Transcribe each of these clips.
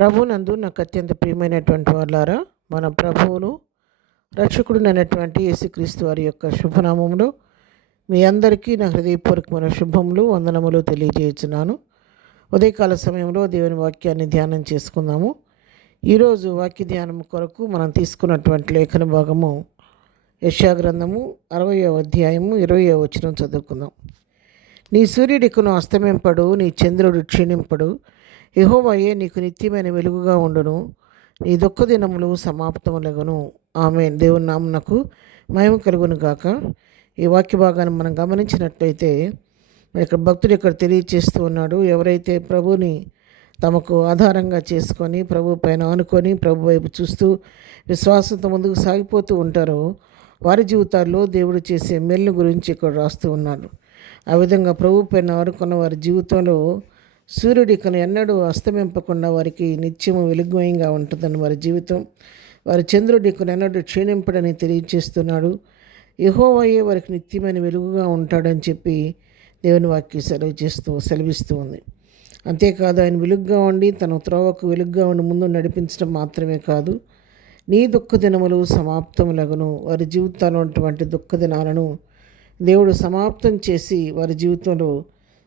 ప్రభునందు నాకు అత్యంత ప్రియమైనటువంటి వాళ్ళారా, మన ప్రభువును రక్షకుడునైనటువంటి యేసుక్రీస్తు వారి యొక్క శుభనామములో మీ అందరికీ నా హృదయపూర్వకమైన శుభములు వందనములు తెలియజేస్తున్నాను. ఉదయకాల సమయంలో దేవుని వాక్యాన్ని ధ్యానం చేసుకుందాము. ఈరోజు వాక్య ధ్యానం కొరకు మనం తీసుకున్నటువంటి లేఖన భాగము యెషయా గ్రంథము 60వ అధ్యాయము 20వ వచనం చదువుకుందాం. నీ సూర్యుడికును అస్తమింపడు, నీ చంద్రుడు క్షీణింపడు, యెహోవాయే నీకు నిత్యమైన వెలుగుగా ఉండును, నీ దుఃఖ దినములు సమాప్తములగును. ఆమేన్. దేవుని నామమునకు మహిమ కలుగును గాక. ఈ వాక్య భాగాన్ని మనం గమనించినట్లయితే ఇక్కడ భక్తుడు ఇక్కడ తెలియచేస్తూ ఉన్నాడు, ఎవరైతే ప్రభుని తమకు ఆధారంగా చేసుకొని ప్రభు పైన ఆనుకొని ప్రభు వైపు చూస్తూ విశ్వాసంతో ముందుకు సాగిపోతూ ఉంటారో వారి జీవితాల్లో దేవుడు చేసే మేలు గురించి ఇక్కడ రాస్తూ ఉన్నాడు. ఆ విధంగా ప్రభు పైన ఆనుకున్న వారి జీవితంలో సూర్యుడి ఇకను ఎన్నడూ అస్తమింపకుండా వారికి నిత్యము వెలుగుమయంగా ఉంటుందని వారి జీవితం. వారి చంద్రుడి ఇకను ఎన్నడూ క్షీణింపడని తెలియజేస్తున్నాడు. యెహోవాయే వారికి నిత్యమైన వెలుగుగా ఉంటాడని చెప్పి దేవుని వాక్యం సెలవిస్తూ ఉంది. అంతేకాదు, ఆయన వెలుగుగా ఉండి తన త్రోవకు వెలుగుగా ఉండి ముందు నడిపించడం మాత్రమే కాదు, నీ దుఃఖ దినములు సమాప్తములగును. వారి జీవితాల్లో ఉన్నటువంటి దుఃఖ దినాలను దేవుడు సమాప్తం చేసి వారి జీవితంలో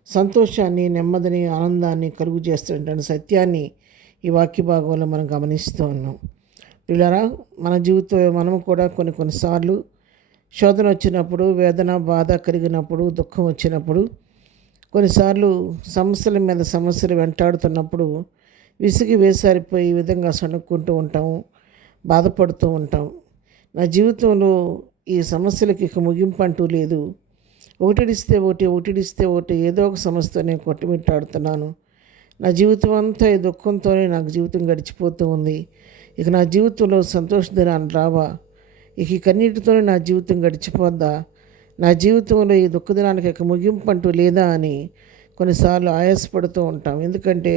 సంతోషాన్ని, నెమ్మదిని, ఆనందాన్ని కలుగు చేస్తున్నటువంటి సత్యాన్ని ఈ వాక్య భాగంలో మనం గమనిస్తూ ఉన్నాం. పిల్లరా, మన జీవితంలో మనము కూడా కొన్నిసార్లు శోధన వచ్చినప్పుడు, వేదన, బాధ కలిగినప్పుడు, దుఃఖం వచ్చినప్పుడు, కొన్నిసార్లు సమస్యల మీద సమస్యలు వెంటాడుతున్నప్పుడు విసిగి వేసారిపోయి ఈ విధంగా సణుక్కుంటూ ఉంటాము, బాధపడుతూ ఉంటాం. నా జీవితంలో ఈ సమస్యలకి ఇక ముగింపు అంటూ లేదు, ఒకటిడిస్తే ఒకటి ఏదో ఒక సమస్యతో నేను కొట్టుమిట్టాడుతున్నాను. నా జీవితం అంతా ఈ దుఃఖంతోనే నాకు జీవితం గడిచిపోతూ ఉంది. ఇక నా జీవితంలో సంతోష దినాలు రావా? ఇక ఈ కన్నీటితోనే నా జీవితం గడిచిపోద్దా? నా జీవితంలో ఈ దుఃఖ దినానికి ఇక ముగింపు అంటూ లేదా అని కొన్నిసార్లు ఆయాసపడుతూ ఉంటాం. ఎందుకంటే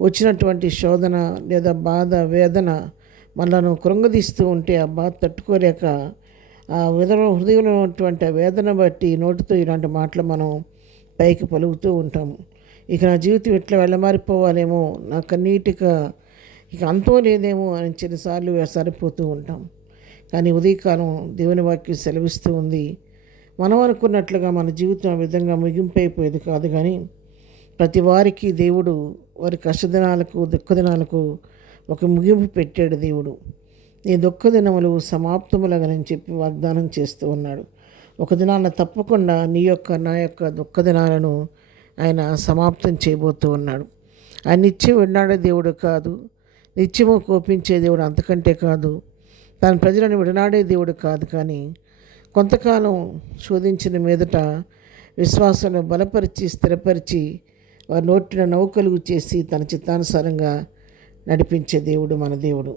వచ్చినటువంటి శోధన లేదా బాధ, వేదన మనలను కృంగదీస్తూ ఉంటే ఆ బాధ తట్టుకోలేక ఆ హృదయంలో ఉన్నటువంటి ఆ వేదన బట్టి నోటితో ఇలాంటి మాటలు మనం పైకి పలుకుతూ ఉంటాము. ఇక నా జీవితం ఇట్లా వెళ్ళమారిపోవాలేమో, నా కన్నీటిగా ఇక అంతో లేదేమో అని చిన్నసార్లు సరిపోతూ ఉంటాం. కానీ ఉదయకాలం దేవుని వాక్యం సెలవిస్తూ ఉంది, మనం అనుకున్నట్లుగా మన జీవితం ఆ విధంగా ముగింపైపోయేది కాదు. కానీ ప్రతి వారికి దేవుడు వారి కష్టదినాలకు, దుఃఖదినాలకు ఒక ముగింపు పెట్టాడు దేవుడు. నీ దుఃఖ దినములు సమాప్తములగనని చెప్పి వాగ్దానం చేస్తూ ఉన్నాడు. ఒక దినాన తప్పకుండా నీ యొక్క, నా యొక్క దుఃఖ దినాలను ఆయన సమాప్తం చేయబోతూ ఉన్నాడు. ఆయన నిత్యం విన్నాడే దేవుడు కాదు, నిత్యము కోపించే దేవుడు అంతకంటే కాదు, తన ప్రజలను విడనాడే దేవుడు కాదు. కానీ కొంతకాలం శోధించిన మీదట విశ్వాసాన్ని బలపరిచి స్థిరపరిచి వారి నోటిన నౌకలుగు చేసి తన చిత్తానుసారంగా నడిపించే దేవుడు మన దేవుడు.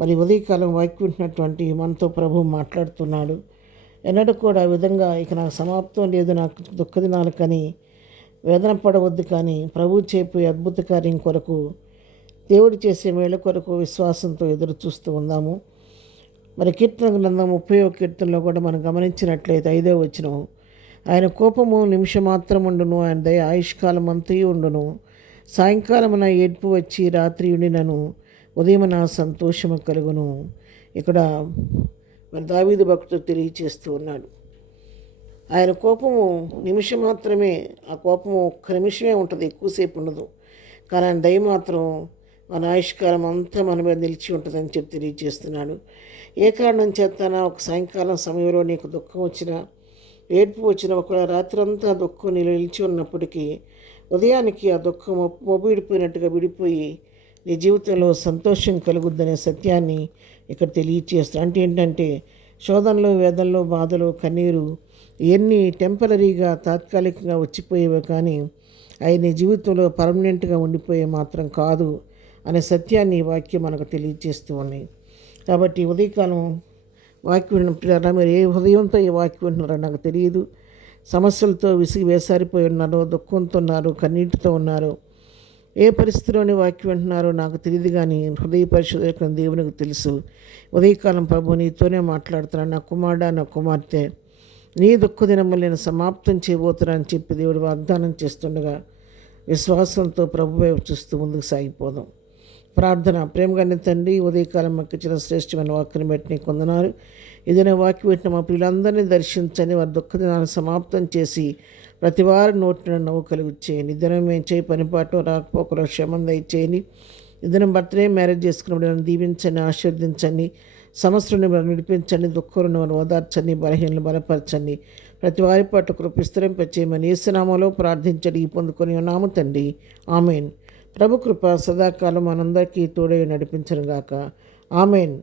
మరి ఉదయకాలం వాక్యం వింటున్నటువంటి మనతో ప్రభు మాట్లాడుతున్నాడు. ఎన్నడూ కూడా ఆ విధంగా ఇక నాకు సమాప్తం లేదు, నాకు దుఃఖ దినాలు కానీ వేదన పడవద్దు, కానీ ప్రభు చేపే అద్భుత కార్యం కొరకు, దేవుడు చేసే మేళ కొరకు విశ్వాసంతో ఎదురు చూస్తూ ఉందాము. మరి కీర్తన గ్రంథం 30వ కీర్తనలో కూడా మనం గమనించినట్లయితే 5వ వచనం, ఆయన కోపము నిమిషం మాత్రం ఉండును, ఆయన దయ ఆయుష్కాలం అంతయు ఉండును, సాయంకాలమున ఏడ్పు వచ్చి రాత్రి ఉండినను ఉదయమున సంతోషము కలుగును. ఇక్కడ మరి దావీదు భక్తుడు తెలియచేస్తూ ఉన్నాడు, ఆయన కోపము నిమిషం మాత్రమే, ఆ కోపము ఒక్క నిమిషమే ఉంటుంది, ఎక్కువసేపు ఉండదు. కానీ ఆయన దయ మాత్రం మన ఆయుష్కాలం అంతా మన మీద నిలిచి ఉంటుందని చెప్పి తెలియజేస్తున్నాడు. ఏ కారణం చేతనా ఒక సాయంకాలం సమయంలో నీకు దుఃఖం వచ్చినా, ఏడ్పు వచ్చినా, ఒకవేళ రాత్రంతా దుఃఖం నిలిచి ఉన్నప్పటికీ ఉదయానికి ఆ దుఃఖం మొబిడిపోయినట్టుగా విడిపోయి నీ జీవితంలో సంతోషం కలుగుద్దనే సత్యాన్ని ఇక్కడ తెలియచేస్తాను. అంటే ఏంటంటే శోధనలు, వేదనలు, బాధలు, కన్నీరు ఇవన్నీ టెంపరీగా, తాత్కాలికంగా వచ్చిపోయేవే, కానీ అవి నీ జీవితంలో పర్మనెంట్గా ఉండిపోయే మాత్రం కాదు అనే సత్యాన్ని ఈ వాక్యం మనకు తెలియజేస్తూ ఉన్నాయి. కాబట్టి ఉదయకాలం వాక్యం వింటున్నారా? మీరు ఏ హృదయంతో ఈ వాక్యం వింటున్నారో నాకు తెలియదు. సమస్యలతో విసిగి వేసారిపోయి ఉన్నారో, దుఃఖంతో ఉన్నారు, కన్నీటితో ఉన్నారు, ఏ పరిస్థితిలోని వాక్యం వింటున్నారో నాకు తెలియదు. కానీ హృదయ పరిశోధన దేవునికి తెలుసు. ఉదయకాలం ప్రభు నీతోనే మాట్లాడుతున్నాను, నా కుమారుడా, నా కుమార్తె, నీ దుఃఖ దినములు నేను సమాప్తం చేయబోతున్నా అని చెప్పి దేవుడు వాగ్దానం చేస్తుండగా విశ్వాసంతో ప్రభు వైపు చూస్తూ ముందుకు సాగిపోదాం. ప్రార్థన. ప్రేమగల తండ్రి, ఉదయకాలం మాకు ఇచ్చిన శ్రేష్టమైన వాక్యం బట్టి నీకు వందనాలు. ఏదైనా వాక్యం పెట్టిన మా పిల్లలందరినీ దర్శించండి. వారి దుఃఖ దినాన్ని సమాప్తం చేసి ప్రతి వారి నోటిన నవ్వు కలుగు చేయండి. దినం మేము చేయి పనిపాటు రాకపోకలు క్షేమం దయచేయండి. ఇద్దరం బర్త్డే మ్యారేజ్ చేసుకున్న బిడ్డలను దీవించండి, ఆశీర్వదించండి. సమస్యలను నడిపించండి, దుఃఖలను ఓదార్చండి, బలహీనలు బలపరచండి. ప్రతి వారి పట్ల కృపిస్తరింపచేయమని యేసునామములో ప్రార్థించడి పొందుకొని ఉన్నాము తండ్రి. ఆమెన్. ప్రభు కృప సదాకాలం మనందరికీ తోడై నడిపించను గాక. ఆమెన్.